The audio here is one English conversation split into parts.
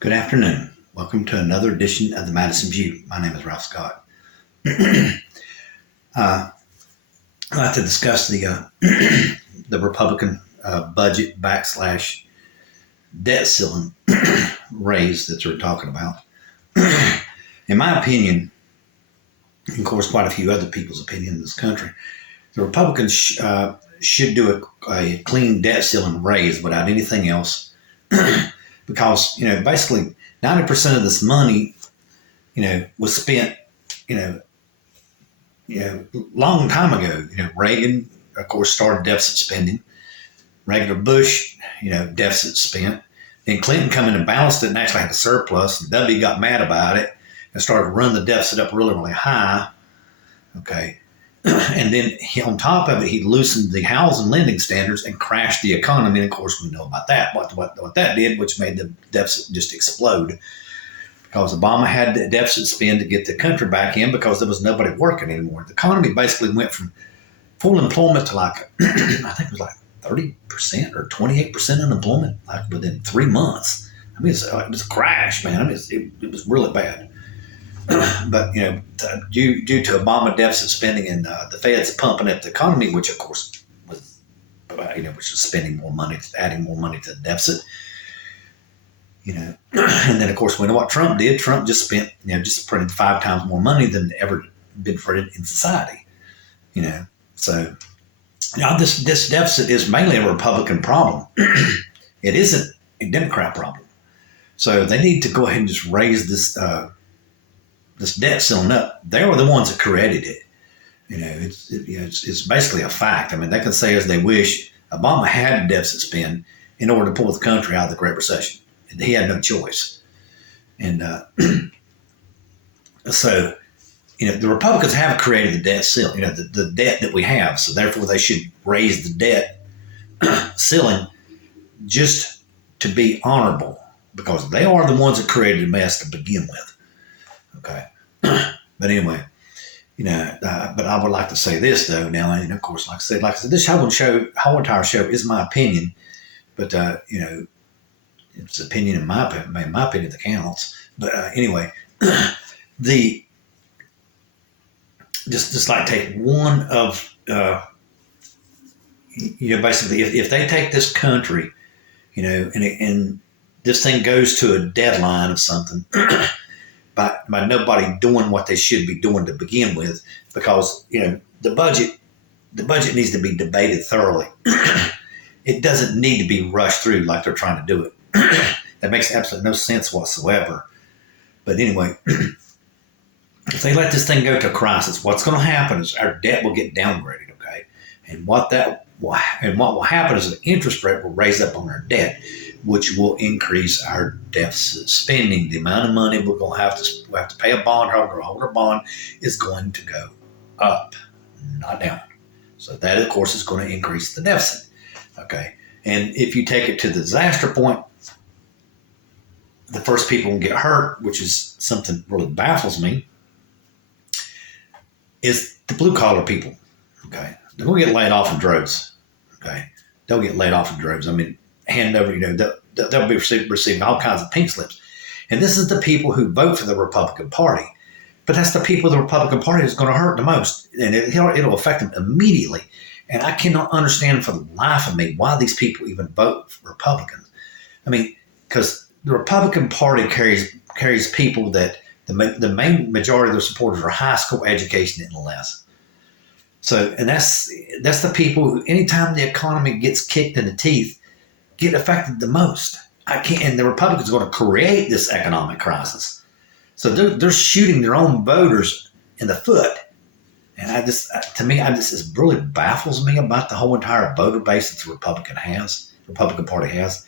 Good afternoon. Welcome to another edition of the Madison View. My name is Ralph Scott. I'd like to discuss the Republican budget backslash debt ceiling raise that they're talking about. In my opinion, and of course quite a few other people's opinion in this country, the Republicans should do a clean debt ceiling raise without anything else. Because, basically 90% of this money, was spent, long time ago. Reagan, of course, started deficit spending. Regular Bush, deficit spent. Then Clinton come in and balanced it and actually had a surplus. And W got mad about it and started running the deficit up really, really high. Okay. And then on top of it, he loosened the housing lending standards and crashed the economy. And of course, we know about that, what that did, which made the deficit just explode. Because Obama had the deficit spend to get the country back in because there was nobody working anymore. The economy basically went from full employment to I think it was 30% or 28% unemployment, within 3 months. I mean, it was a crash, man. I mean, it was really bad. But due to Obama deficit spending and the Fed's pumping at the economy, which of course was spending more money, adding more money to the deficit. And then of course we know what Trump did. Trump just spent, just printed 5 times more money than ever been printed in society. So this deficit is mainly a Republican problem. It isn't a Democrat problem. So they need to go ahead and just raise this debt ceiling up. They were the ones that created it. It's basically a fact. I mean, they can say as they wish. Obama had a deficit spend in order to pull the country out of the Great Recession. And he had no choice. And so, the Republicans have created the debt ceiling, the debt that we have. So therefore, they should raise the debt ceiling just to be honorable, because they are the ones that created the mess to begin with. Okay. But anyway, but I would like to say this though now, and of course, like I said, this whole entire show is my opinion, but it's opinion in my opinion that counts. But anyway, just like take one of, basically if they take this country, and this thing goes to a deadline of something, by nobody doing what they should be doing to begin with, because the budget needs to be debated thoroughly. It doesn't need to be rushed through like they're trying to do it. That makes absolutely no sense whatsoever. But anyway, if they let this thing go to a crisis, what's going to happen is our debt will get downgraded. Okay, and what will happen is the interest rate will raise up on our debt, which will increase our deficit spending. The amount of money we're going to have to pay a bondholder, a holder bond, is going to go up, not down. So that, of course, is going to increase the deficit. Okay, and if you take it to the disaster point, the first people will get hurt, which is something that really baffles me, is the blue collar people. Okay, they're going to get laid off in droves. Okay, they'll get laid off in droves. I mean, hand over, they'll be receiving all kinds of pink slips. And this is the people who vote for the Republican Party. But that's the people the Republican Party is going to hurt the most. And it'll affect them immediately. And I cannot understand for the life of me why these people even vote for Republicans. I mean, because the Republican Party carries people that the main majority of their supporters are high school education and less. So, and that's the people who, anytime the economy gets kicked in the teeth, get affected the most. And the Republicans are going to create this economic crisis. So they're shooting their own voters in the foot. And it really baffles me about the whole entire voter base that the Republican Party has.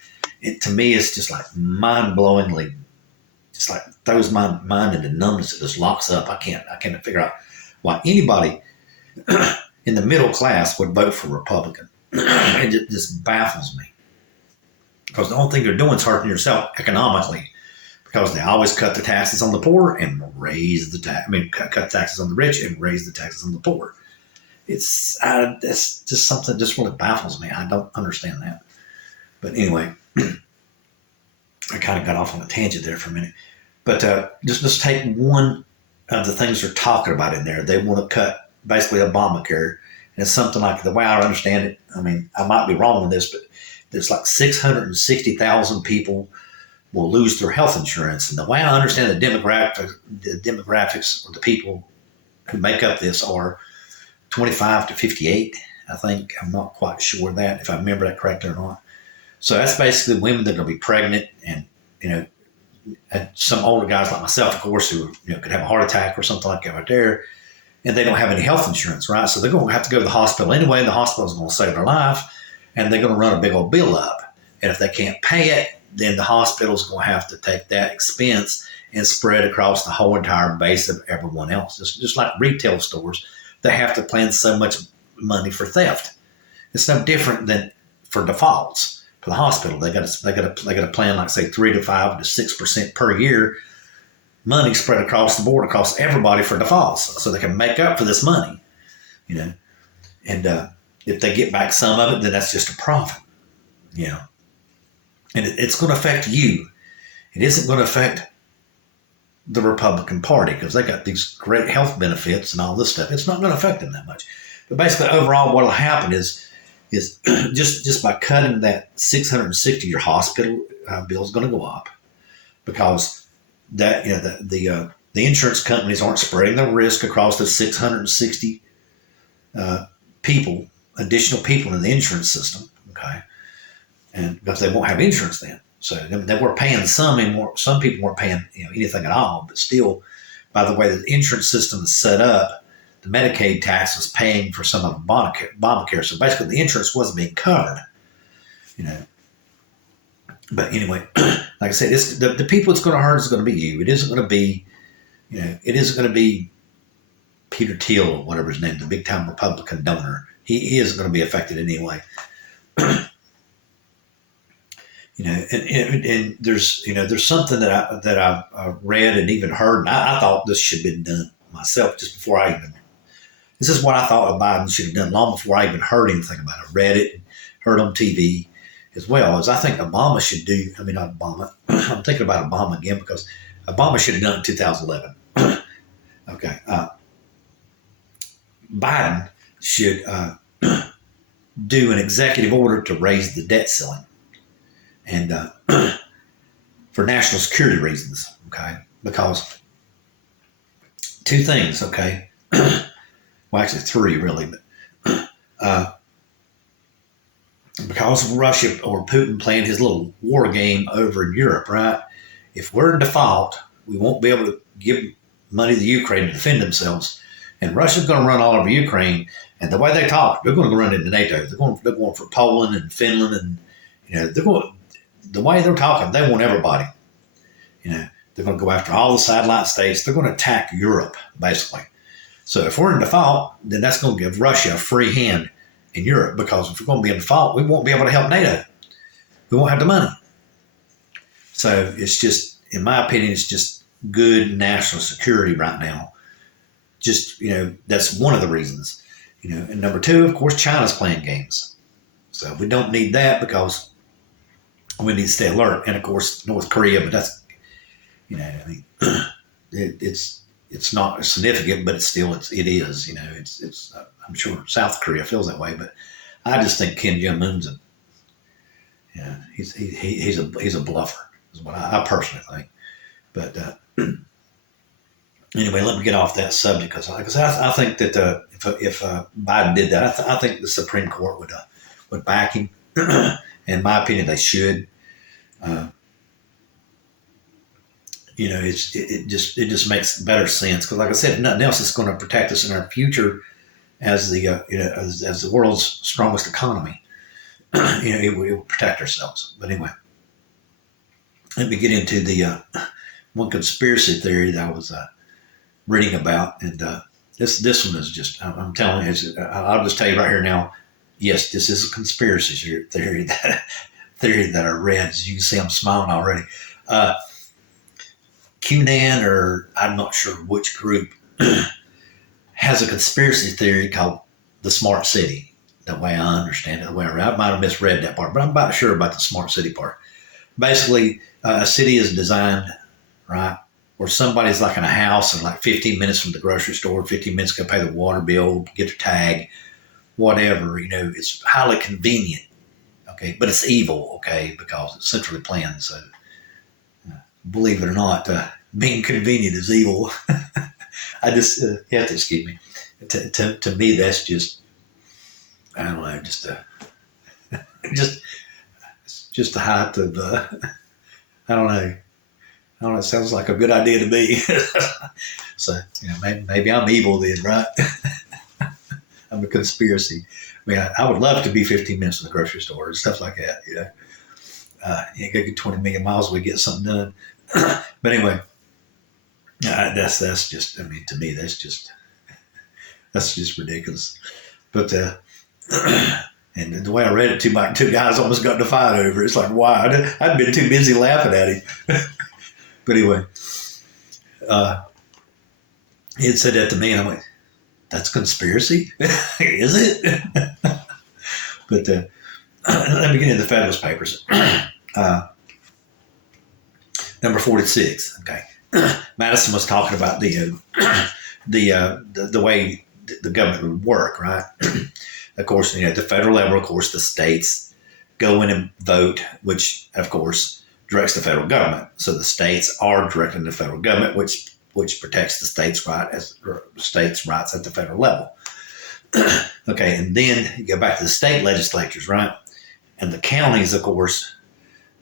To me, it's just like mind-blowingly, just like throws my mind into numbness. It just locks up. I can't figure out why anybody in the middle class would vote for Republican. It just baffles me. Because the only thing they're doing is hurting yourself economically, because they always cut the taxes on the poor and raise cut taxes on the rich and raise the taxes on the poor. It's just something that just really baffles me. I don't understand that. But anyway, I kind of got off on a tangent there for a minute. But just take one of the things they're talking about in there. They want to cut basically Obamacare. And it's something like, the way I understand it, I mean, I might be wrong on this, but there's like 660,000 people will lose their health insurance. And the way I understand the demographics of the people who make up this are 25 to 58, I think. I'm not quite sure that, if I remember that correctly or not. So that's basically women that are going to be pregnant and, and some older guys like myself, of course, who could have a heart attack or something like that right there, and they don't have any health insurance, right? So they're going to have to go to the hospital anyway. The hospital is going to save their life, and they're going to run a big old bill up. And if they can't pay it, then the hospital is going to have to take that expense and spread across the whole entire base of everyone else. Just like retail stores, they have to plan so much money for theft. It's no different than for defaults. For the hospital, they got to plan, like, say, 3 to 5 to 6% per year, money spread across the board, across everybody, for defaults, so they can make up for this money, And if they get back some of it, then that's just a profit, And it's going to affect you. It isn't going to affect the Republican Party because they got these great health benefits and all this stuff. It's not going to affect them that much. But basically, overall, what will happen is just by cutting that 660, your hospital bill is going to go up, because that the insurance companies aren't spreading the risk across the 660 additional people in the insurance system. Okay, and because they won't have insurance then, so they were paying some, and some people weren't paying anything at all. But still, by the way the insurance system is set up, the Medicaid tax was paying for some of Obamacare. So basically, the insurance wasn't being covered, But anyway, like I said, the people it's going to hurt is going to be you. It isn't going to be, it isn't going to be Peter Thiel or whatever his name, the big time Republican donor. He isn't going to be affected anyway. And there's something that I read and even heard, and I thought this should have been done myself just before I even. This is what I thought Biden should have done long before I even heard anything about it. Read it, heard on TV as well. As I think Obama should do. I mean, not Obama. I'm thinking about Obama again because Obama should have done it in 2011. Okay. Biden should do an executive order to raise the debt ceiling, and for national security reasons. Okay, because two things. Okay. Well, actually three, really, but because of Russia or Putin playing his little war game over in Europe, right? If we're in default, we won't be able to give money to Ukraine to defend themselves, and Russia's going to run all over Ukraine. And the way they talk, they're going to run into NATO. They're going for Poland and Finland, and they're going. The way they're talking, they want everybody. They're going to go after all the satellite states. They're going to attack Europe, basically. So if we're in default, then that's going to give Russia a free hand in Europe, because if we're going to be in default, we won't be able to help NATO. We won't have the money. So it's just, in my opinion, it's just good national security right now. Just, that's one of the reasons. And number two, of course, China's playing games. So we don't need that because we need to stay alert. And of course, North Korea, but that's, it's not significant, but it is. It's. I'm sure South Korea feels that way, but I just think Kim Jong Un's he's a bluffer, is what I personally think. But anyway, let me get off that subject because I think that if Biden did that, I think the Supreme Court would back him. In my opinion, they should. It just makes better sense because, like I said, if nothing else, it's going to protect us in our future as the as the world's strongest economy. It will protect ourselves. But anyway, let me get into the one conspiracy theory that I was reading about, and this one is just, I'm telling you, I'll just tell you right here now. Yes, this is a conspiracy theory that I read. As you can see, I'm smiling already. QAnon, or I'm not sure which group, has a conspiracy theory called the Smart City. The way I understand it, I might have misread that part, but I'm about sure about the Smart City part. basically, a city is designed, right, where somebody's like in a house and like 15 minutes from the grocery store, 15 minutes to go pay the water bill, get their tag, whatever. It's highly convenient, okay, but it's evil, okay, because it's centrally planned. So, believe it or not, being convenient is evil. I just you have to excuse me. To me, that's just, I don't know, just just the height of I don't know. I don't know. It sounds like a good idea to me. So maybe I'm evil then, right? I'm a conspiracy. I mean, I would love to be 15 minutes from the grocery store and stuff like that. You go get 20 million miles, we get something done. But anyway, that's just. I mean, to me, that's just ridiculous. But and the way I read it, two guys almost got in a fight over it. It's like, why? I'd been too busy laughing at him. But anyway, he had said that to me, and I'm like, that's conspiracy? Is it? But let me get into the Federalist Papers. Number 46. Okay, Madison was talking about the way the government would work, right? Of course, at the federal level, of course, the states go in and vote, which, of course, directs the federal government. So the states are directing the federal government, which protects the states' rights at the federal level. Okay, and then you go back to the state legislatures, right? And the counties, of course,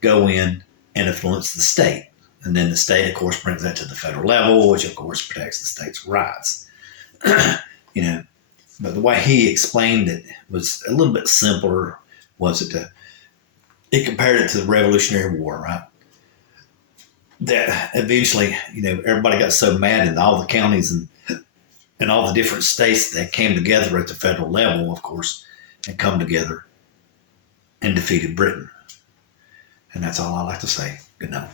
go in and influence the state. And then the state, of course, brings that to the federal level, which, of course, protects the state's rights. But the way he explained it was a little bit simpler. It compared it to the Revolutionary War, right? That eventually, everybody got so mad in all the counties and all the different states that came together at the federal level, of course, and come together and defeated Britain. And that's all I like to say. Good night.